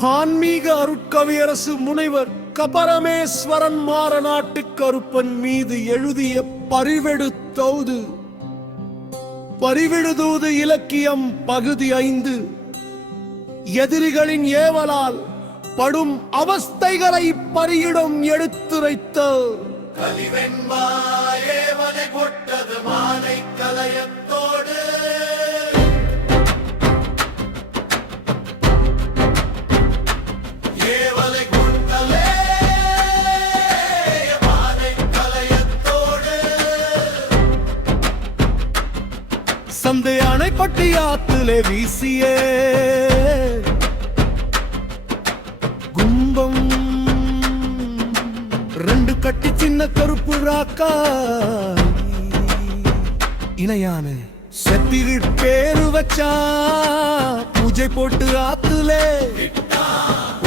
ஆன்மீக அருட்கவியரசு முனைவர் கபரமேஸ்வரன் மாறநாட்டு கருப்பன் மீது எழுதிய பரிவிடுதூது இலக்கியம் பகுதி 5. எதிரிகளின் ஏவலால் படும் அவஸ்தைகளை பரியிடம் எடுத்துரைத்த மானை கலையத்தோடு சந்தை அணைப்பட்டி ஆத்திலே வீசியே கும்பம் 2 கட்டி சின்ன கருப்பு ராக்கா இணையான செத்திரிற் பேரு வச்சா பூஜை போட்டு ஆத்துலே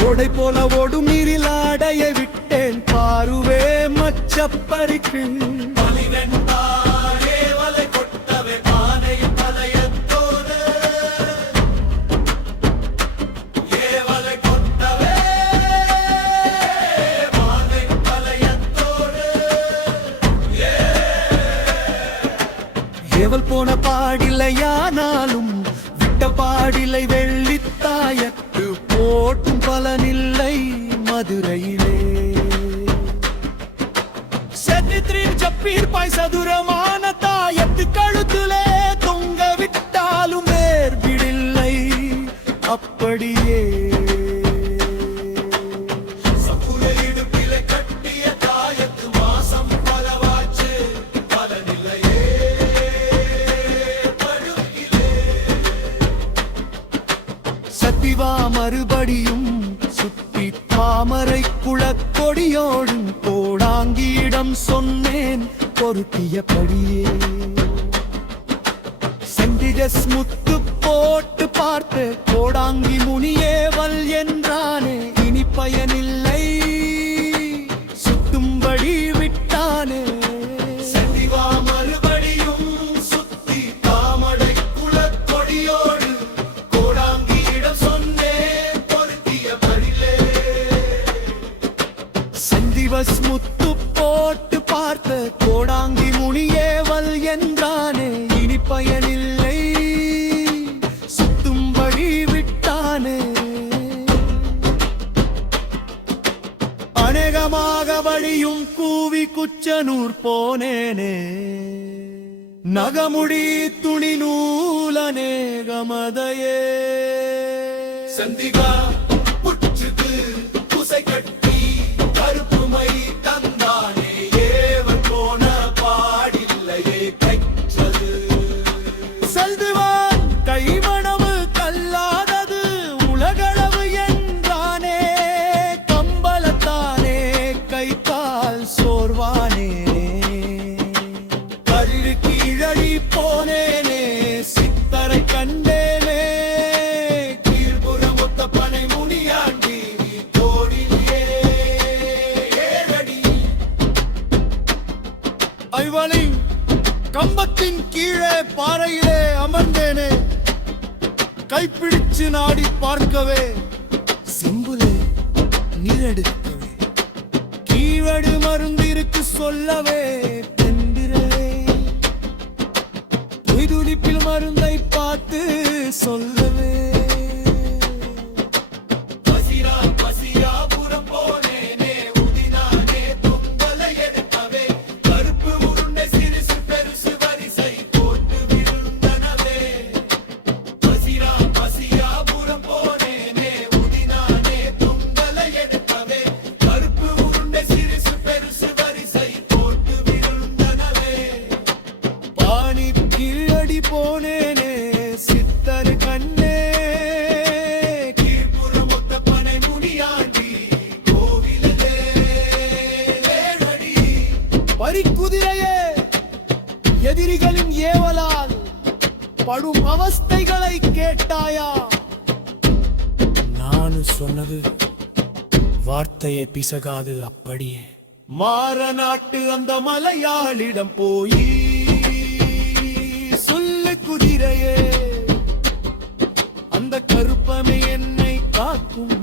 ஓடை போல ஓடும் நீரில் ஆடைய விட்டேன் பாருவே மச்சப்பறிக்கு ஏவல் போன பாடில்லையானாலும் விட்ட பாடில்லை வெள்ளித்தாயத்து போட்டும் பலனில்லை மதுரையிலே செத்திரின் சப்பீர் பாய் சதுரமான தாயத்து கழுத்திலே தொங்க விட்டாலும் வேர்விடில்லை அப்படியே மறுபடியும் சுத்தி தாமரை குளக்கொடியோடும் கோடாங்கியிடம் சொன்னேன் பொருத்தியபடியே சென்டிஜஸ் முத்து போட்டு பார்த்து கோடாங்கி முனியேவல் என்றானே இனி பயனில்லை சுத்தும்படி விட்டானே முத்து போட்டு பார்த்த கோடாங்கி முனியேவல் என்றானே இனி பயனில்லை சுத்தும்படி விட்டானே அநேகமாக வழியும் கூவி குச்சனூர் போனேனே நகமுடி துணி நூலநேகமதையே சந்திகா புற்றுது புசை கட்டி கம்பத்தின் கீழே பாறையிலே அமர்ந்தேனே கைப்பிடிச்சு நாடி பார்க்கவே செம்புலே நீரெடுக்கவே கீழடு மருந்திருக்கு சொல்லவே தென்பிரவே துடிப்பில் மருந்தை பார்த்து சொல்லவே போனேனே சித்தர் கண்ணே கீழ்புறமொத்த பனை முனியாண்டி கோவிலே பறிக்குதிரையே எதிரிகளின் ஏவலால் படும் அவஸ்தைகளை கேட்டாயா? நான் சொன்னது வார்த்தையை பிசகாது அப்படியே மாறநாட்டு அந்த மலையாளிடம் போய் குதிரையே அந்த கருப்பமே என்னை காக்கும்